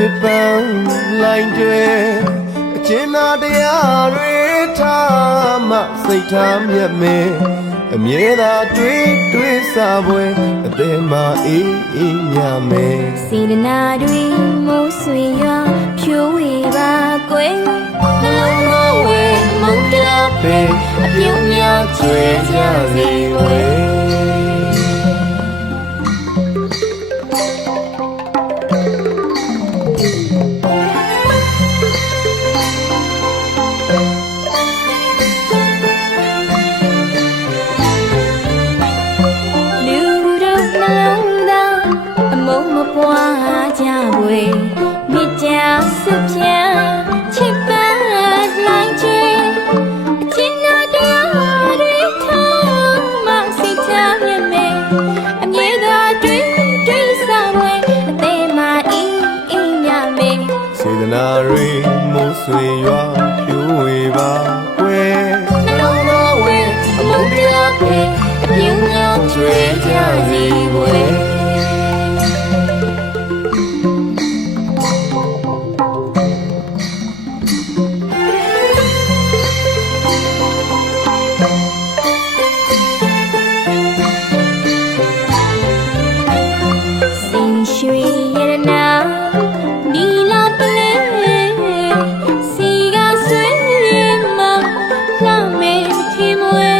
ချစ်ပန်းလိုင်းတွေအကျဉ်းနာတရားတွေထားမှစိတ်ထားမြတ်မင်းအမြဲသာတွေးစားပွဲအသေးမှအေးအေးညမယ်စေတနာတွေမိုးဆွေရွာဖြိုးဝေပါကွယ်နှလုံးသားဝဲမုန်းတရားပဲအပြုံးများကျွေးကြစေဝဲပွားကြွယ်မိကြဆုဖြံချစ်ပန်းလိုင်းကျွေအကျဉ်းနာတရားတွေထားမှစိတ်ချမြတ်မယ်အမြဲသာတွေးစားပွဲအသေးမှအေးအေးညမယ်စေတနာတွေမိုးဆွေရွာဖြိုးဝေပါကွယ်နှလုံးသားဝဲအမုန်းတရားပဲအပြုံးများကျွေးကြစေွယ်ရွှေရတနာဒီလာပလဲစီကဆွေးမလှမဲချီမွေ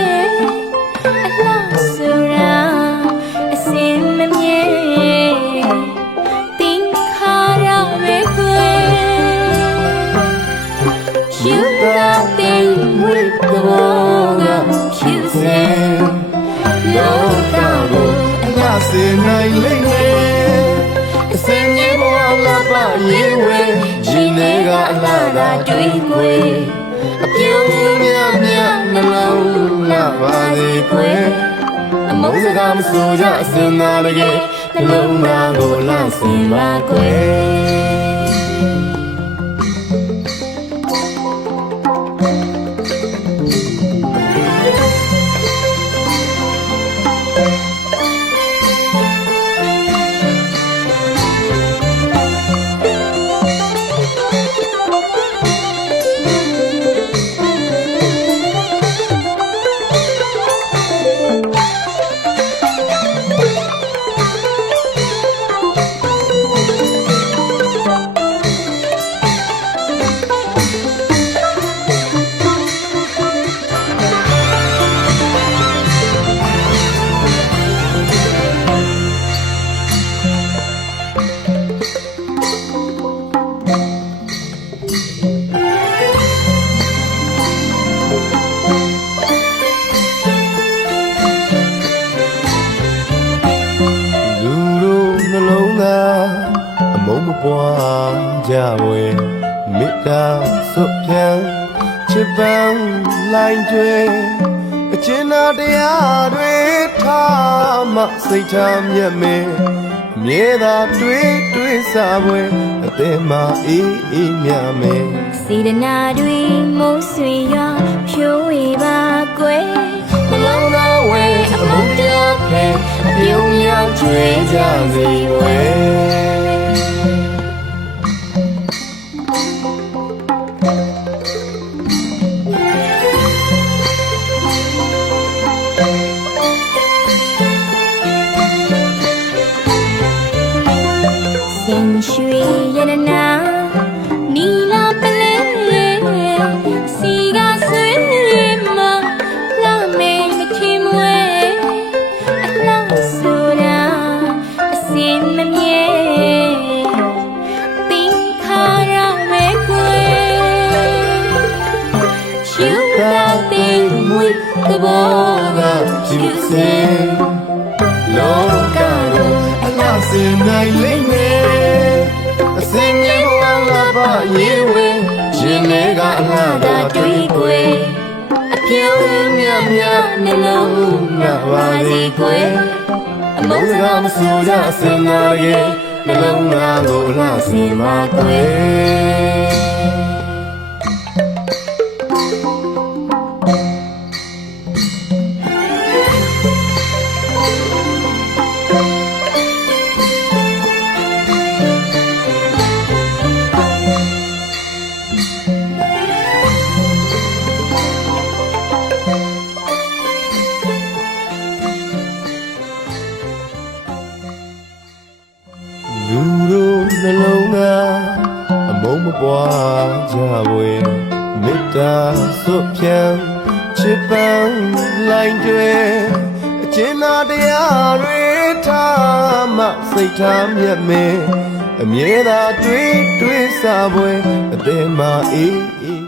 အလှဆိုရာအစင်မမြဲတင်ခါရပဲကွယ်ယူတာတဲ့ဝိကဘောကဖြစ်စေလောကကိုအလှစေနိုင်လိမ့်မယ်စင်ကြီးဘဝလာပါရေးဝဲရှင်နေကအလားသာတွေးကွယ်အပြုံးများနှလုံးလာပါစေကွယ်အမုန်းစကားမဆိုကြအစင်သာတကယ်နှလုံးသားကိုလှဆင်ပါကွယ်အမုန်းမပွားကြဝဲမေတ္တာဆုတ်ပြန်ချစ်ပန်းလိုင်းကျွဲအကျဉ်းနာတရားတွေထားမှစိတ်ထားမြတ်မယ်အမြဲသာတွေးစားပွဲအသေးမှအေးအေးမြမယ်စေတနာတွေမိုးဆွေရွာဖြိုးဝေပါကွယ်နှလုံးသားဝဲအမုန်းတရားပဲအပြုံးများကျွေးကြစေဝဲစင်ရွှေရတနာနီလာပလဲစီကဆွေးမလှမဲမချီမွေအလှဆိုရာအစင်မမြဲတင်ခါရမဲကွယ်ရှူတာတဲ့မွေကဘောကဖြစ်စေလောကကိုအလားစင်နိုင်လိမ့်မယ်အစင်ကြီးဘဝလာပါရေးဝဲရှင်နေကအလားသာတွေးကွယ်အပြုံးများနှလုံးလာပါစေကွယ်အမုန်းစကားမဆိုကြအစင်သာရဲ့နှလုံးသားကိုအလားစင်ပါကွယ် အမုန်းမပွားကြပွေမေတ္တာစွတ်ဖြံချစ်ပန်းလိုင်းတွေအကျဉ်းသာတရားတွေထားမှစိတ်ထားမြတ်မဲအမြဲသာတွေးစားပွဲအသေးမှအေး